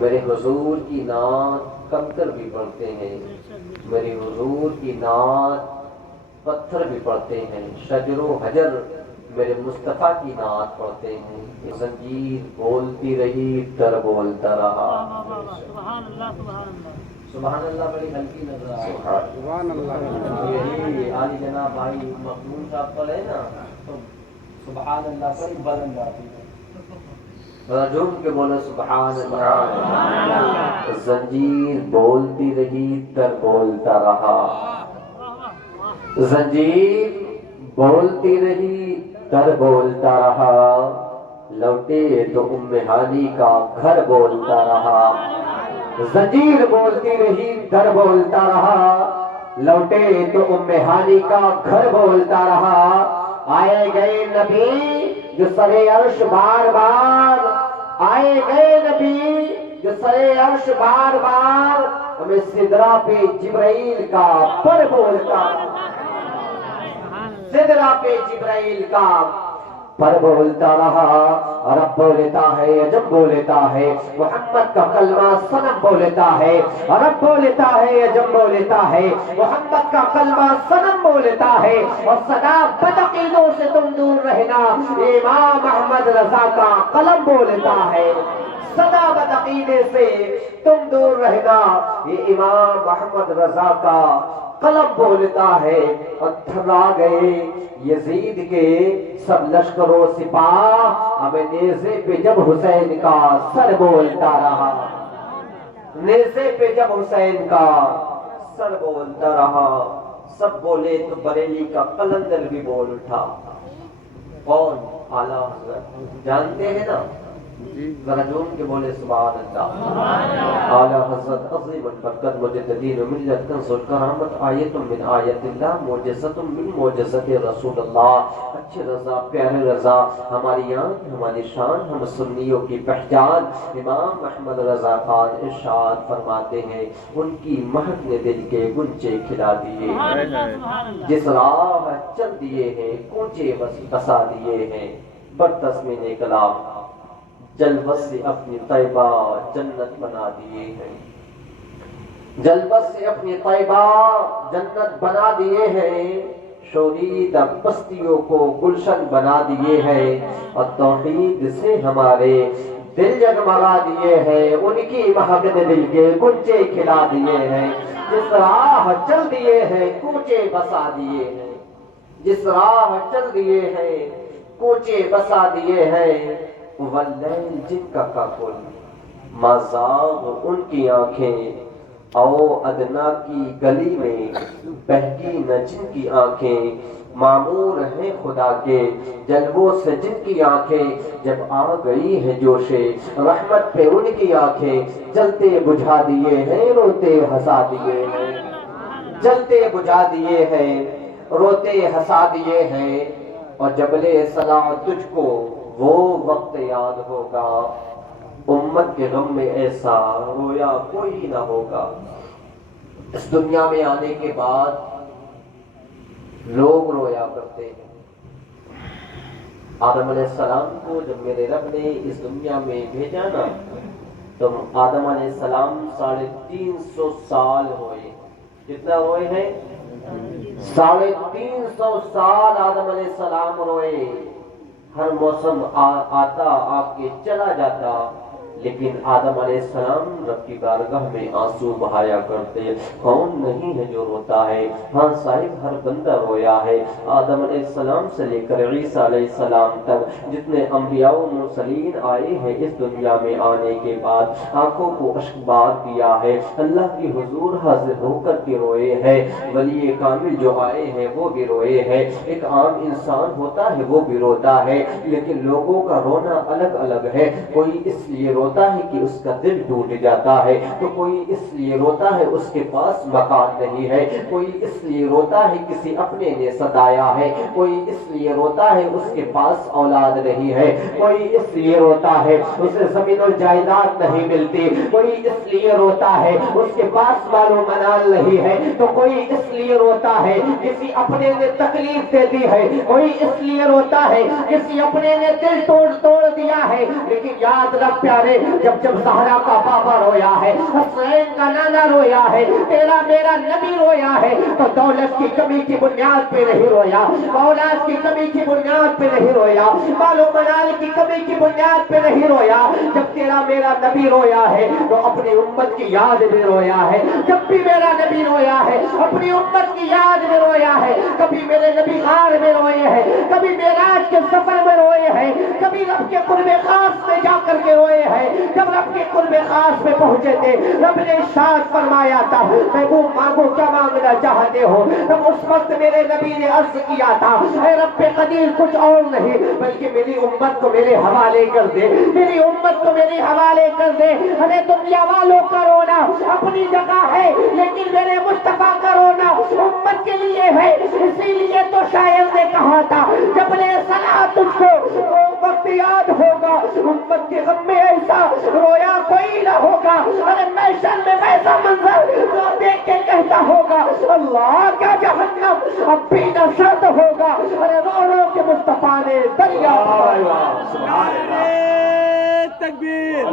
میرے حضور کی نعت کنکر بھی پڑھتے ہیں، میرے حضور کی نعت پتھر بھی پڑھتے ہیں، شجر و حجر میرے مصطفیٰ کی نعت پڑھتے ہیں۔ یہ زنجیر بولتی رہی در بولتا رہا۔ سبحان اللہ سبحان اللہ سبحان اللہ بڑی ہلکی نظر آئے۔ سبحان اللہ۔ یہی عالی جناب بھائی مخدوم صاحب پڑھے نا تو سبحان اللہ بڑی بلند آتی ہے۔ ذرا جھوم کے بولے سبحان اللہ۔ زنجیر بولتی رہی در بولتا رہا، زنجیر بولتی رہی در بولتا رہا، لوٹے تو ام ہانی کا گھر بولتا رہا۔ زنجیر بولتی رہی در بولتا رہا، لوٹے تو ام ہانی کا گھر بولتا رہا۔ آئے گئے نبی جو سرے عرش بار بار، آئے گئے نبی جو سرے عرش بار بار، ہمیں سدرا پہ جبرائیل کا پر بولتا رہا، سدرا پہ جبرائیل کا پر بولتا رہا۔ رب بولتا ہے، عجب بولتا ہے، محمد کا کلمہ صنم بولتا ہے۔ رب بولتا ہے، عجب بولتا ہے، محمد کا کلمہ صنم بولتا ہے۔ اور سدا بدعقیدوں سے تم دور رہنا، امام احمد رضا کا قلم بولتا ہے۔ سدا بدعقیدے سے تم دور رہنا، یہ امام احمد رضا کا قلم بولتا ہے۔ اور تھرا گئے یزید کے سب لشکر و سپاہ، ہمیں نیزے پہ جب حسین کا سر بولتا رہا، نیزے پہ جب حسین کا سر بولتا رہا۔ سب بولے تو بریلی کا قلندر بھی بول اٹھا۔ کون؟ اعلیٰ حضرت، جانتے ہیں نا؟ ذرا جون کے بولے سبحان اللہ۔ اعلیٰ حضرت عظیم البرکت مجددین و ملت کنز الکرامت، آیت من آیت اللہ، معجزت من معجزت رسول اللہ۔ اچھے رضا، پیارے رضا، ہماری آنکھ، ہماری شان، ہم سنیوں کی پہچان۔ امام احمد رضا خان ارشاد فرماتے ہیں، ان کی مہک نے دل کے گنچے کھلا دیے، جس راہ چل دیے ہیں کوچے بسا دیے ہیں، برتسمین کلام جلوت سے اپنی طیبہ جنت بنا دیے ہیں، جلوت سے اپنی طیبہ جنت بنا دیے ہیں، شوریدہ بستیوں کو گلشن بنا دیے ہیں، اور توحید سے ہمارے دل جگمگا دیے ہیں، ان کی مہک نے دل کے گنچے کھلا دیے ہیں، جس راہ چل دیے ہیں کوچے بسا دیے ہیں، جس راہ چل دیے ہیں کوچے بسا دیے ہیں۔ واللیل جن کا کاکل ما زاغ ان کی آنکھیں، او ادنا کی گلی میں بہکی نہ جن کی آنکھیں، معمور ہیں خدا کے جلووں سے جن کی آنکھیں، جب آ گئی ہے جوش رحمت پہ ان کی آنکھیں، جلتے بجھا دیے ہیں روتے ہنسا دیے ہیں، جلتے بجھا دیے ہیں روتے ہنسا دیے ہیں۔ اور جبل صلاح تجھ کو وہ وقت یاد ہوگا، امت کے غم میں ایسا رویا کوئی نہ ہوگا۔ اس دنیا میں آنے کے بعد لوگ رویا کرتے ہیں۔ آدم علیہ السلام کو جب میرے رب نے اس دنیا میں بھیجا نا، تو آدم علیہ السلام 350 سال ہوئے۔ کتنا ہوئے ہیں؟ 350 سال آدم علیہ السلام روئے۔ ہر موسم آتا آ کے چلا جاتا، لیکن آدم علیہ السلام رب کی بارگاہ میں آنسو بہایا کرتے۔ کون نہیں ہے جو روتا ہے؟ ہاں صاحب، ہر بندہ رویا ہے۔ آدم علیہ السلام سے لے کر عیسیٰ علیہ السلام تک جتنے انبیاء و مرسلین آئے ہیں اس دنیا میں آنے کے بعد آنکھوں کو اشک بار دیا ہے، اللہ کی حضور حاضر ہو کر کے روئے ہیں۔ ولی کامل جو آئے ہیں وہ بھی روئے ہیں، ایک عام انسان ہوتا ہے وہ بھی روتا ہے، لیکن لوگوں کا رونا الگ الگ ہے۔ کوئی اس لیے روتا ہے کہ اس کا دل ٹوٹ جاتا ہے، تو کوئی اس لیے روتا ہے اس کے پاس مکان نہیں ہے، کوئی اس لیے روتا ہے کسی اپنے نے ستایا ہے، کوئی اس لیے روتا ہے اس کے پاس اولاد نہیں ہے، کوئی اس لیے روتا ہے اسے زمین و جائیداد نہیں ملتی، کوئی اس لیے روتا ہے اس کے پاس مال و منال نہیں ہے، تو کوئی اس لیے روتا ہے کسی اپنے نے تکلیف دے دی ہے، کوئی اس لیے روتا ہے کسی اپنے نے دل توڑ دیا ہے۔ لیکن یاد رکھ پیارے، جب جب زہرا کا بابا رویا ہے، حسین کا نانا رویا ہے، تیرا میرا نبی رویا ہے، تو دولت کی کمی کی بنیاد پہ نہیں رویا، اولاد کی کمی کی بنیاد پہ نہیں رویا، مال و منال کی کمی کی بنیاد پہ نہیں رویا۔ جب تیرا میرا نبی رویا ہے تو اپنی امت کی یاد میں رویا ہے۔ جب بھی میرا نبی رویا ہے اپنی امت کی یاد میں رویا ہے۔ کبھی میرے نبی غار میں روئے ہیں، کبھی معراج کے سفر میں روئے ہیں، کبھی رب کے قرب خاص میں جا کر کے روئے ہیں۔ جب رب کے قرب خاص میں پہنچے تھے، رب نے ارشاد فرمایا تھا محبوب مانگو کیا مانگنا چاہتے ہو، تب اس وقت میرے نبی نے عرض کیا تھا اے رب قدیر کچھ اور نہیں بلکہ میری امت کو میرے حوالے کر دے، میری امت کو میرے حوالے کر دے۔ ارے دنیا والوں کا رونا اپنی جگہ ہے لیکن میرے مصطفیٰ کا رونا امت کے لیے ہے۔ اسی لیے تو شاعر نے کہا تھا جب لے سنا تجھ کو وہ وقت یاد ہوگا، امت کے غم میں ایسا رویا کوئی نہ ہوگا۔ ارے محشر میں ویسا منظر جو دیکھ کے کہتا ہوگا اللہ کا جہنم اب بھی نہ سرد ہوگا۔ ارے رو رو کے مصطفیٰ نے دریا نعرہ تکبیر